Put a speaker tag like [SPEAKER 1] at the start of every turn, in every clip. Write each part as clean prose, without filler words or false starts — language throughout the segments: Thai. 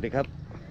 [SPEAKER 1] ดีครับ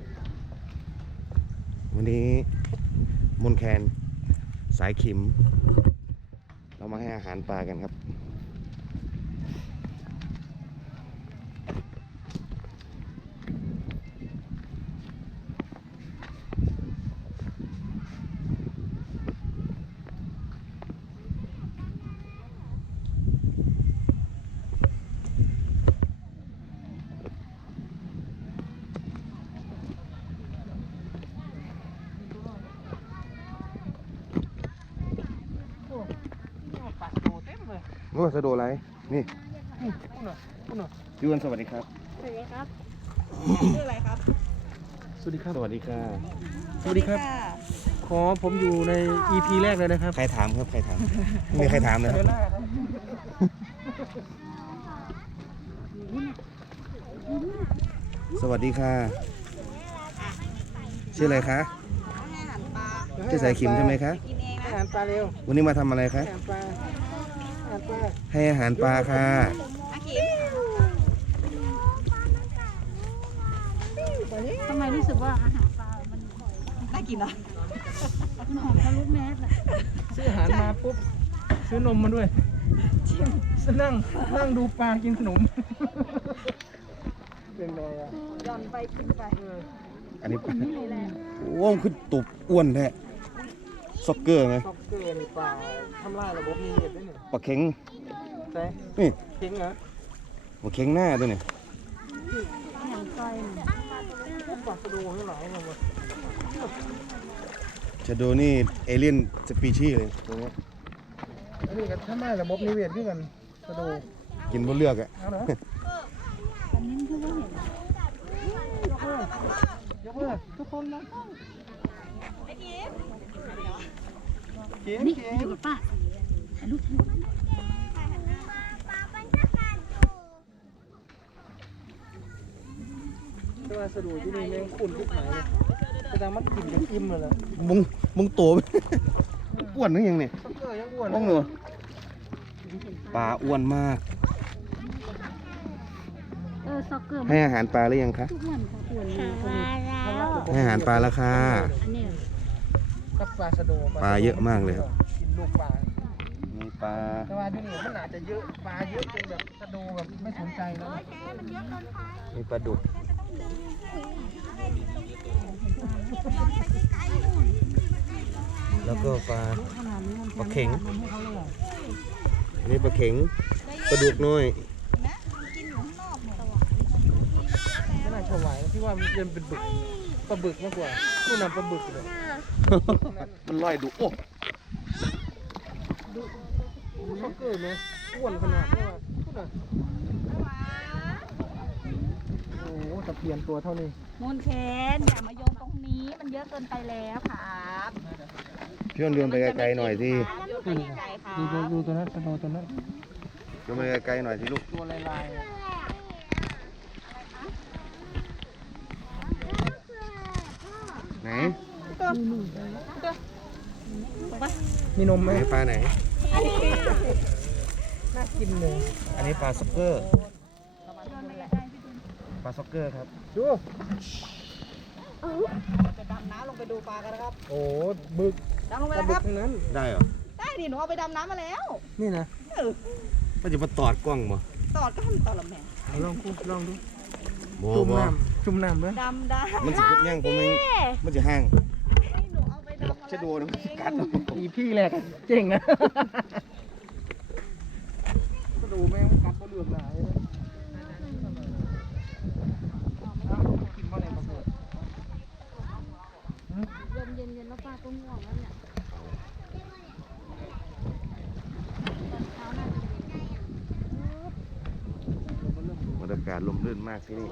[SPEAKER 1] วันนี้มนแคนสายขิมเรามาให้อาหารปลากันครับโอ้สะโดอะไรนี่ยวนสวัสดีครับ
[SPEAKER 2] สวัสดีครับชื่ออะไรครับ
[SPEAKER 3] สวัสดีครับ
[SPEAKER 1] สวัสดีค่ะ
[SPEAKER 3] สวัสดีครับ ขอผมอยู่ใน EP แรกเลยนะครับ
[SPEAKER 1] ใครถามครับใครถามไม่มีใครถามเลยครับสวัสดีค่ะชื่ออะไรคะชื่อสายขิมใช่ไหมคะ
[SPEAKER 3] อาหารปลาเร็ว
[SPEAKER 1] วันนี้มาทำอะไรคะ
[SPEAKER 3] อาหารปลาอาหารปลา
[SPEAKER 1] ให้อาหารปลาค่ะ
[SPEAKER 2] ทำไมรู้สึกว่าอาหารปลามันน่ากินอ่ะมันหอมทะลุแมสอ่ะ
[SPEAKER 3] ซื้ออาหารมาปุ๊บซื้อนมมาด้วยนั่งดูปลากินขนมเป็นไงอ่ะ
[SPEAKER 2] ย่อนไปขึ้นไป
[SPEAKER 1] อันนี้ว้าวขึ้นตุบอ้วนแท้ซ็อกเกอร์ไหม
[SPEAKER 3] ซ็อกเกอร์ในปลาทำลายระบบนิเวศด้วยเนี่ย
[SPEAKER 1] ปลาเข็ง
[SPEAKER 3] ใช่
[SPEAKER 1] นี่
[SPEAKER 3] เก่งเหรอ
[SPEAKER 1] ปลาเข็งหน้าตัวนี้
[SPEAKER 2] อาหารไฟ
[SPEAKER 3] ปลาสะดูให้หลายเลยหมด
[SPEAKER 1] จะดูนี่เอเลี่ยนสปีชีส์เลยตัวนี้
[SPEAKER 3] อันนี้ก็ทำลายระบบนิเวศด้วยกันสะดู
[SPEAKER 1] กินบนเลือกอะ
[SPEAKER 3] เอาเหรอ
[SPEAKER 2] อันนี้คือว่าเห็น
[SPEAKER 3] ยกเลยทุกคนนะเก๋
[SPEAKER 2] นี่
[SPEAKER 3] เก๋
[SPEAKER 2] อยู่กับป้าลูก
[SPEAKER 3] แต่ว่าสะดูที่นี่แม่งขุ่นทุกหายเลยแต่ทางมันกินกันอิ่มเลยล่ะ
[SPEAKER 1] มึงโตไหมอ้วนนึกยังเนี่ย
[SPEAKER 3] ซ็อกเกอร์ยังอ้วน
[SPEAKER 1] บ้องเหรอปลาอ้วนมาก
[SPEAKER 2] ซ็อกเกอร์
[SPEAKER 1] ให้อาหารปลาหรือยังคะ
[SPEAKER 2] ทุกวันเขาอ้วนแล้ว
[SPEAKER 1] ให้อาหารปลาแล้วค่ะ
[SPEAKER 2] อันนี้
[SPEAKER 3] กับปลาสะโด
[SPEAKER 1] ปลาเยอะมากเลยครับ
[SPEAKER 3] กินลูกปลา
[SPEAKER 1] มีปลา
[SPEAKER 3] แต่ว่าที่นี่มันอาจจะเยอะปลาเยอะจนแบบสะโดแบบไม่สนใจแล้ว
[SPEAKER 1] มีปลาดุกแล้วก็ปลา
[SPEAKER 2] ขนาดนี้มัน
[SPEAKER 1] ปลาเข็ง
[SPEAKER 2] ให้เขาเลยเหรอ
[SPEAKER 1] อันนี้ปลาเข็งปลาดุกน้อย
[SPEAKER 3] ไม่น่าถวายนะพี่ว่ามันเป็นบึกปลาบึกมากกว่าผู้นำปลาบึกเลย
[SPEAKER 1] มันลอยดุโอ้
[SPEAKER 3] ช็อกเกอร์ไหมอ้วนขนาดนี้ว่าพูดน่ะโอ้โหตะเพียนตัวเท่านี้
[SPEAKER 2] มนแคนอย่ามาโยนตรงนี้มันเยอะเกินไปแล้วครับ
[SPEAKER 1] พี่อ้นโยนไปไกลๆหน่อยสิ
[SPEAKER 2] โยนไปไกลๆครับ
[SPEAKER 3] ดูตัวนั้นสะโดตัวนั้น
[SPEAKER 1] โยนไปไกลๆหน่อยสิลูก
[SPEAKER 3] ตัวลายๆอะ
[SPEAKER 1] ไหน
[SPEAKER 3] มีนมไหม
[SPEAKER 1] ไหนปลาไหน
[SPEAKER 3] น่ากินเลย
[SPEAKER 1] อันนี้ปลาซ็อกเกอร์ปลาซ็อกเกอร์ครับ
[SPEAKER 3] ดู
[SPEAKER 2] จะดำน้ำลงไปดูปลากันนะครับ
[SPEAKER 3] โอ้บึก
[SPEAKER 2] ดำลงไป
[SPEAKER 3] ปลา
[SPEAKER 2] แล้ว
[SPEAKER 3] บึ
[SPEAKER 2] ครับ
[SPEAKER 3] กทั้งนั้น
[SPEAKER 1] ได้เหรอ
[SPEAKER 2] ได้ดิหนูเอาไปดำน้ำมาแล้ว
[SPEAKER 3] นี่นะ
[SPEAKER 1] มันจะมาตอดกล้องบ่
[SPEAKER 2] ตอดก็ทำตอดละแม่
[SPEAKER 3] เอาลองดู
[SPEAKER 1] โบ
[SPEAKER 3] จุ่ม
[SPEAKER 1] บ่
[SPEAKER 3] น้ำจุ่มน้ำเลย
[SPEAKER 2] ดำได้
[SPEAKER 1] มันสิกดย่างผมเองมันจะห่าง
[SPEAKER 2] ให้หนูเอาไปดำมา
[SPEAKER 1] จะ
[SPEAKER 2] แล้ว
[SPEAKER 1] โดนมันกัด
[SPEAKER 3] อีพี่แหลกเจ๋งนะก็ดูแม่งกัดก็เหลือกหลายนะกินมาไหนมาเกิด
[SPEAKER 2] เย็นๆแล้วปลาก็ง่วงแล้วเนี่ย
[SPEAKER 1] บรรยากาศลมรื่นมากที่นี่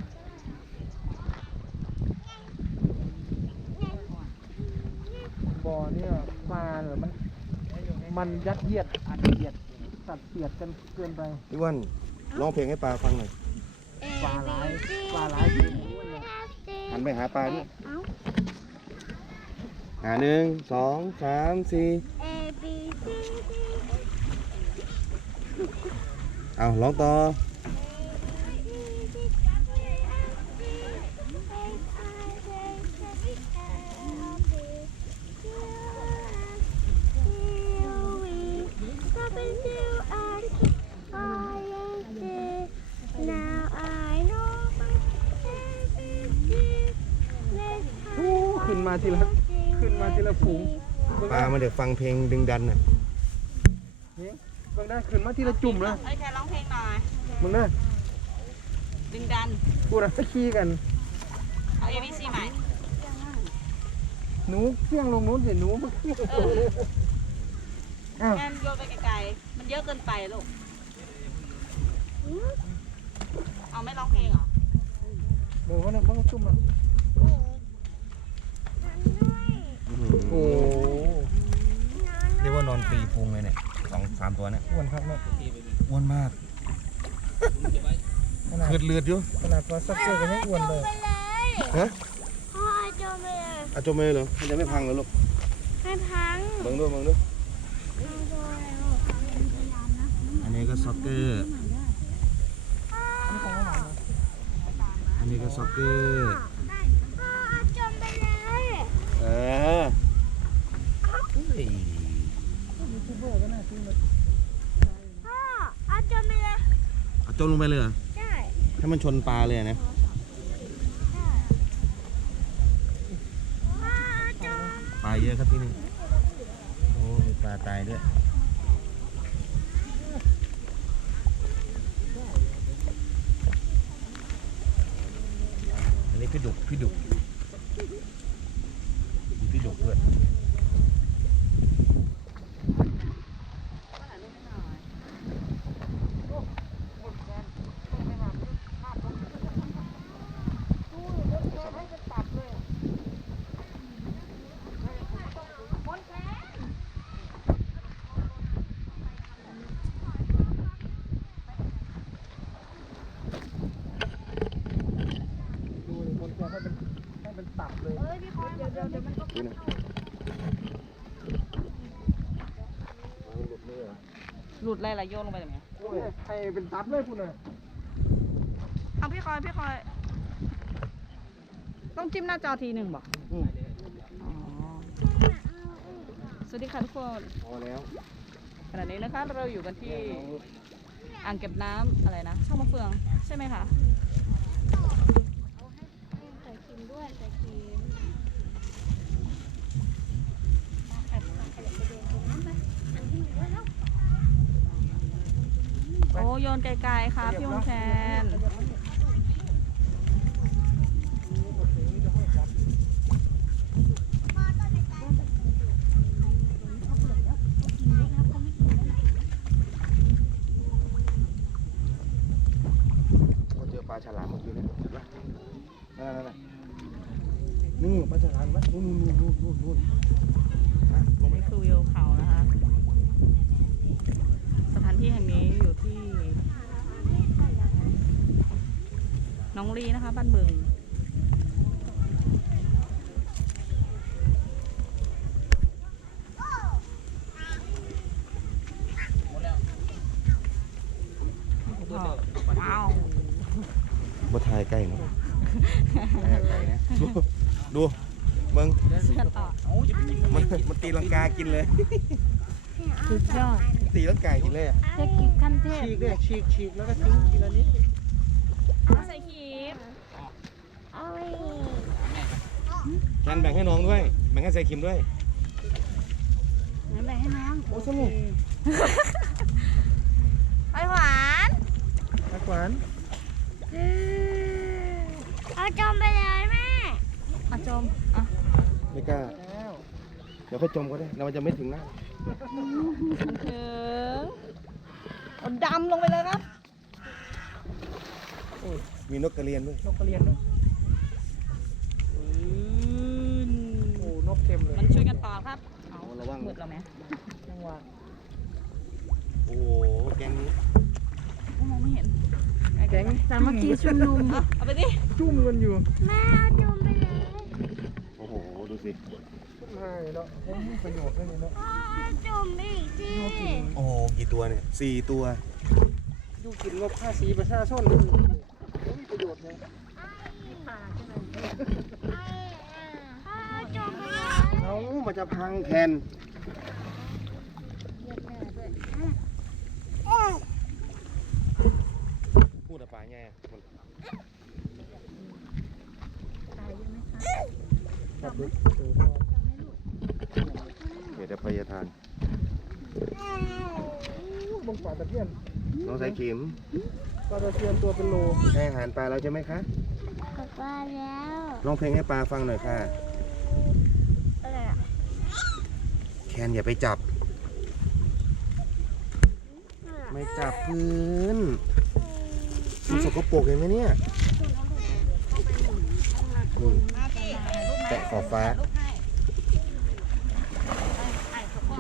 [SPEAKER 3] บ่อเนี่ยปลาเหรอมันยัดเยียดอัดเยียดสัตว์เสียดกันเกินไป
[SPEAKER 1] พี่อ้วันร้องเพลงให้ปลาฟังหน่อย
[SPEAKER 3] ปลาหลายอยู่อ้วนเลย
[SPEAKER 1] หันไปหาปลาด้วยหา1 2 3 4เอาร้องต่อ
[SPEAKER 3] ทีละฝูง
[SPEAKER 1] ปลามันเดี๋ยวฟังเพลงดึงดันน่ะ
[SPEAKER 3] นี่เบิ่งได้ขึ้นมาทีละจุ่มเลย
[SPEAKER 2] ไอ้แค่ร้องเพลงหน่อย
[SPEAKER 3] มึงได้
[SPEAKER 2] ดึงดัน
[SPEAKER 3] กูน่ะขี้กัน
[SPEAKER 2] เอา ABC ใหม่
[SPEAKER 3] หนูเสี่ยงลงนู้นสิหนูมันขี้กันอ้าว
[SPEAKER 2] งั้นโยนไปไกลๆมันเยอะเกินไปลูกเอาไม่ร้องเพลงเหรอ
[SPEAKER 3] เบิ่งว่าเนี่ยมันจุ่มอ่ะ โอ้
[SPEAKER 1] เรียกว่านอนตีพุงเลยเนี่ย2-3 ตัวเนี่ย
[SPEAKER 3] อ้วนครับเนาะ
[SPEAKER 1] อ้วนมาก
[SPEAKER 3] ขนาด
[SPEAKER 1] เลือดเลือดอยู่
[SPEAKER 3] ขนาดตัวซักเสื้อก็ยังอ้วนเลย
[SPEAKER 1] ฮะ
[SPEAKER 4] พ่อจมไปเลย
[SPEAKER 1] อาจมเลยเหรอมันจะไม่พังเหรอลูก
[SPEAKER 4] ให้พัง
[SPEAKER 1] เบิ่งด้วยอันนี้ก็ซ็อกเกอร์อันนี้ก็ซ็อกเกอร์
[SPEAKER 4] พ่อจมไปเลย
[SPEAKER 1] เออเฮ้ย
[SPEAKER 4] พ่อเอาจมไปเลย
[SPEAKER 1] เอาจมลงไปเลยเหรอ
[SPEAKER 4] ใช่
[SPEAKER 1] ให้มันชนปลาเลยอะนะ
[SPEAKER 4] พ่อจม
[SPEAKER 1] ปลาเยอะครับที่นี่โอ้มีปลาตายด้วยอันนี้พี่ดุกมีพี่ดุกด้วย
[SPEAKER 3] ดูคนแก่ให้เป็นตับเลย
[SPEAKER 4] เอ้ยพี่คอยเดี๋ยวมันก็
[SPEAKER 1] ดูนะ
[SPEAKER 2] หลุดอะไรล่ะโยนลงไปแบบนี้
[SPEAKER 3] โอ้ยให้เป็นตับเลยคุณน่ะ
[SPEAKER 2] เอาพี่คอยต้องจิ้มหน้าจอทีหนึ่งบอกอ๋อสวัสดีค่ะทุกคน
[SPEAKER 1] พอแล้ว
[SPEAKER 2] ขณะนี้นะคะเราอยู่กันที่อ่างเก็บน้ำอะไรนะช่องมะเฟืองใช่ไหมคะ
[SPEAKER 4] ใส่ครีมด้วยใส่ครีม
[SPEAKER 2] โอ้โยนไกลๆค่ะพี่มนแคน
[SPEAKER 1] เราเจอปลาฉลามเมื่อกี้เนี่ยเห็นปะนั่นนี่ปลาฉลามวะนู่นลงไป
[SPEAKER 2] นี่คือวิวเขานะคะสถานที่แห่งนี้อยู่ที่หน้องลีนะคะบ้านบึงว้าว
[SPEAKER 1] บ่ทายใกล้เนาะไกลนะดูเบิ่ง
[SPEAKER 2] เสื้อต่อ
[SPEAKER 1] มันตีลังกากินเลย
[SPEAKER 2] สุดยอด
[SPEAKER 1] ตีลังกากินเลยอะ
[SPEAKER 2] เทคนิคขั้นเทพ
[SPEAKER 3] ฉีกเนี่ยฉีกแล้วก็ทิ้งทีละนิด
[SPEAKER 2] ใส่ขีบ
[SPEAKER 4] เอาไว้
[SPEAKER 1] แคนแบ่งให้น้องด้วยแบ่งให้ใส่ขิมด้วย
[SPEAKER 2] งั้นแบ่งให้น้อง
[SPEAKER 3] โอ้สนุก
[SPEAKER 2] ไอหวาน
[SPEAKER 3] นักหวาน
[SPEAKER 4] เอาจมไปเลยแม่
[SPEAKER 2] อ่ะจมอ่ะ
[SPEAKER 1] ไม่กล้า
[SPEAKER 3] แล้ว
[SPEAKER 1] เดี๋ยวค่อยจมก็ได้เราจะไม่ถึงหน้า
[SPEAKER 2] มันถึงเอาดำลงไปเลยครับ
[SPEAKER 1] มีนกกระเรียนด้วย
[SPEAKER 3] นกกระเรียนด้วยโอ้นกเต็มเลย
[SPEAKER 2] มันช่วยกันต่อครับเอา
[SPEAKER 1] ระวัง
[SPEAKER 2] มืดแล้วไหม
[SPEAKER 3] จังหวะ
[SPEAKER 1] โอ้โหแกงนี้
[SPEAKER 2] มองไม่เห็น
[SPEAKER 3] แก๊ง
[SPEAKER 2] สามัคคีชุมนุมเอาไปดิ
[SPEAKER 3] จุ่มกันอยู่
[SPEAKER 4] แม่เอาจมไปเลย
[SPEAKER 1] โอ้โหดูสิ
[SPEAKER 3] จุ่มให้เนาะโอ้มีประโยชน์ด้วยนี่เนาะ
[SPEAKER 4] พ่อเอาจมไปอีกที
[SPEAKER 1] โอ้โหกี่ตัวเนี่ย4 ตัว
[SPEAKER 3] อยู่กินงบภาษีประชาชนนี่มีประโยชน์เลย
[SPEAKER 4] พ่อเอาจมไปเลย
[SPEAKER 1] เอามันจะพังแคน พูดอะป่าไงอะ
[SPEAKER 3] จับดู
[SPEAKER 1] เดี๋ยวจะพยาทาน
[SPEAKER 3] ลงปลาตะเพียน
[SPEAKER 1] น้องสายขิม
[SPEAKER 3] ปลาตะเพียนตัวเป็นโล
[SPEAKER 1] ให้อาหารปลาเราใช่ไหมคะ
[SPEAKER 4] กลับบ้านแล้ว
[SPEAKER 1] ร้องเพลงให้ปลาฟังหน่อยค่ะ
[SPEAKER 4] อะไรอ่ะ
[SPEAKER 1] แคนอย่าไปจับ ไม่จับพื้นมันสกปรกเห็นไหมเนี่ยนู่นแตะขอบฟ้าโอ้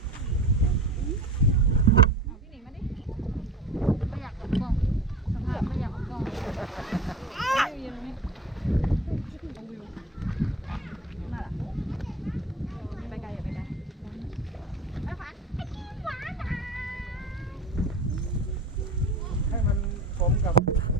[SPEAKER 2] ไม่อยากออกกล้องสภาพไม่อยากออกกล้องยืนตรงนี้ไปไกลอย่าไปไกล
[SPEAKER 3] ให้มันสมกับ